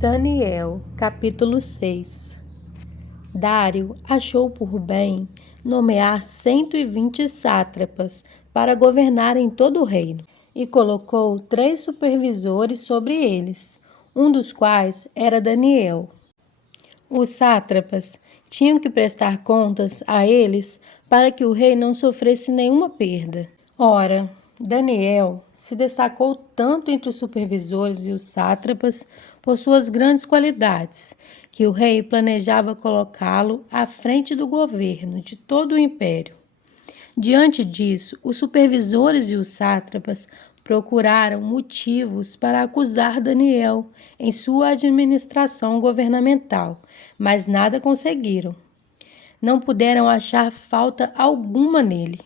Daniel, capítulo 6. Dário achou por bem nomear 120 sátrapas para governarem todo o reino, e colocou 3 supervisores sobre eles, um dos quais era Daniel. Os sátrapas tinham que prestar contas a eles para que o rei não sofresse nenhuma perda. Ora, Daniel se destacou tanto entre os supervisores e os sátrapas por suas grandes qualidades, que o rei planejava colocá-lo à frente do governo de todo o império. Diante disso, os supervisores e os sátrapas procuraram motivos para acusar Daniel em sua administração governamental, mas nada conseguiram. Não puderam achar falta alguma nele,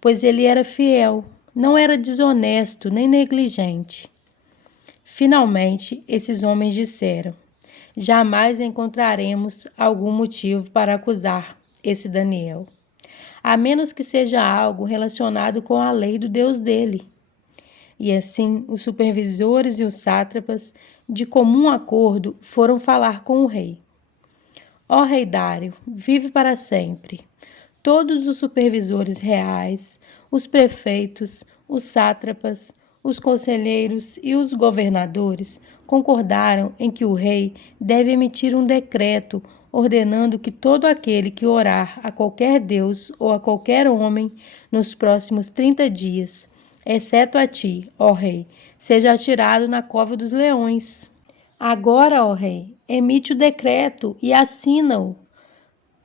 pois ele era fiel, não era desonesto nem negligente. Finalmente, esses homens disseram: jamais encontraremos algum motivo para acusar esse Daniel, a menos que seja algo relacionado com a lei do Deus dele. E assim, os supervisores e os sátrapas, de comum acordo, foram falar com o rei. Ó rei Dário, vive para sempre. Todos os supervisores reais, os prefeitos, os sátrapas, os conselheiros e os governadores concordaram em que o rei deve emitir um decreto ordenando que todo aquele que orar a qualquer deus ou a qualquer homem nos próximos 30 dias, exceto a ti, ó rei, seja atirado na cova dos leões. Agora, ó rei, emite o decreto e assina-o,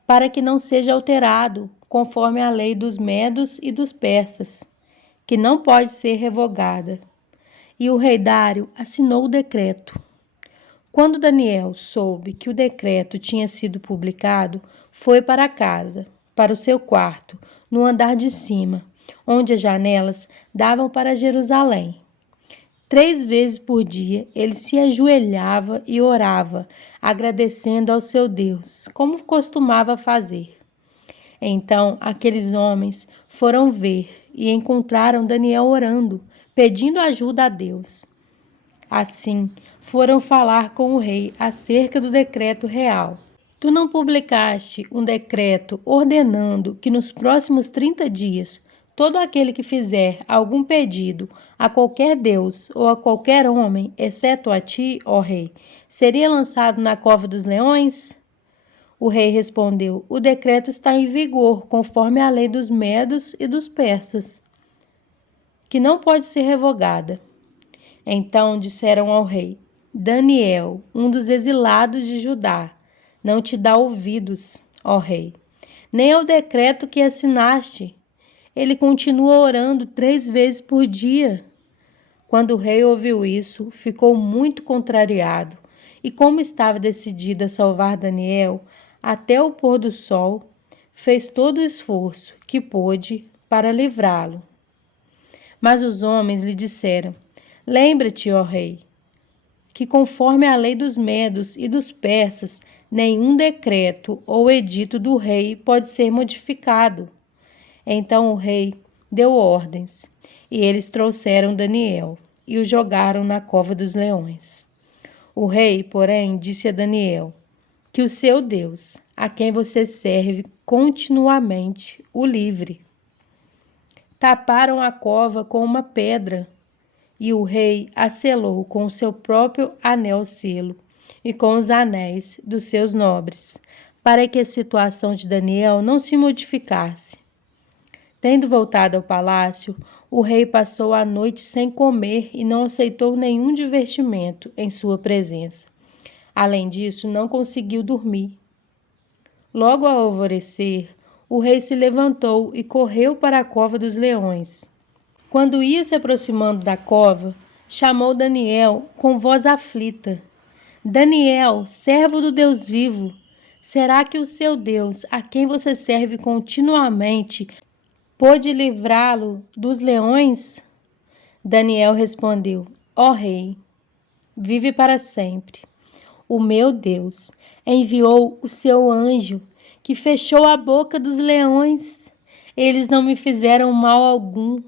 para que não seja alterado, conforme a lei dos medos e dos persas, que não pode ser revogada. E o rei Dário assinou o decreto. Quando Daniel soube que o decreto tinha sido publicado, foi para casa, para o seu quarto, no andar de cima, onde as janelas davam para Jerusalém. 3 vezes por dia ele se ajoelhava e orava, agradecendo ao seu Deus, como costumava fazer. Então aqueles homens foram ver e encontraram Daniel orando, pedindo ajuda a Deus. Assim, foram falar com o rei acerca do decreto real. Tu não publicaste um decreto ordenando que nos próximos 30 dias todo aquele que fizer algum pedido a qualquer deus ou a qualquer homem, exceto a ti, ó rei, seria lançado na cova dos leões? O rei respondeu: o decreto está em vigor, conforme a lei dos medos e dos persas, que não pode ser revogada. Então disseram ao rei: Daniel, um dos exilados de Judá, não te dá ouvidos, ó rei, nem ao decreto que assinaste. Ele continua orando 3 vezes por dia. Quando o rei ouviu isso, ficou muito contrariado, e como estava decidido a salvar Daniel até o pôr do sol, fez todo o esforço que pôde para livrá-lo. Mas os homens lhe disseram: lembra-te, ó rei, que conforme a lei dos medos e dos persas, nenhum decreto ou edito do rei pode ser modificado. Então o rei deu ordens, e eles trouxeram Daniel e o jogaram na cova dos leões. O rei, porém, disse a Daniel: que o seu Deus, a quem você serve continuamente, o livre. Taparam a cova com uma pedra, e o rei a selou com o seu próprio anel-selo e com os anéis dos seus nobres, para que a situação de Daniel não se modificasse. Tendo voltado ao palácio, o rei passou a noite sem comer e não aceitou nenhum divertimento em sua presença. Além disso, não conseguiu dormir. Logo ao alvorecer, o rei se levantou e correu para a cova dos leões. Quando ia se aproximando da cova, chamou Daniel com voz aflita: Daniel, servo do Deus vivo, será que o seu Deus, a quem você serve continuamente, pôde livrá-lo dos leões? Daniel respondeu: ó rei, vive para sempre. O meu Deus enviou o seu anjo, que fechou a boca dos leões. Eles não me fizeram mal algum,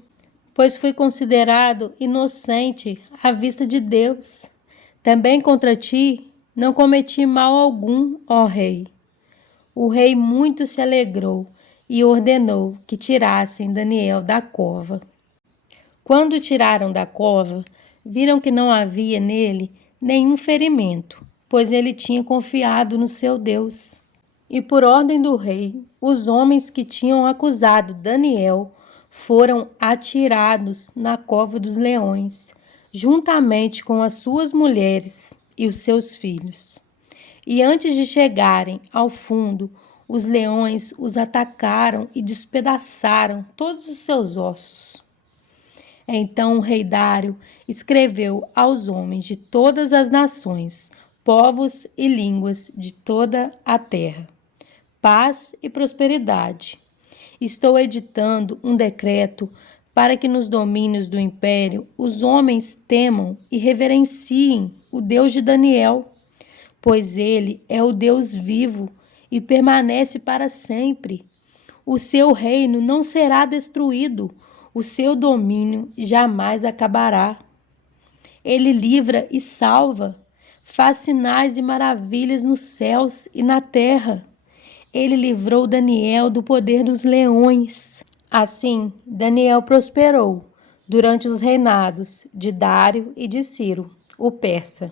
pois fui considerado inocente à vista de Deus. Também contra ti não cometi mal algum, ó rei. O rei muito se alegrou e ordenou que tirassem Daniel da cova. Quando tiraram da cova, viram que não havia nele nenhum ferimento, pois ele tinha confiado no seu Deus. E por ordem do rei, os homens que tinham acusado Daniel foram atirados na cova dos leões, juntamente com as suas mulheres e os seus filhos. E antes de chegarem ao fundo, os leões os atacaram e despedaçaram todos os seus ossos. Então o rei Dário escreveu aos homens de todas as nações, povos e línguas de toda a terra: paz e prosperidade. Estou editando um decreto para que nos domínios do império os homens temam e reverenciem o Deus de Daniel, pois ele é o Deus vivo e permanece para sempre. O seu reino não será destruído, o seu domínio jamais acabará. Ele livra e salva, faz sinais e maravilhas nos céus e na terra. Ele livrou Daniel do poder dos leões. Assim, Daniel prosperou durante os reinados de Dário e de Ciro, o persa.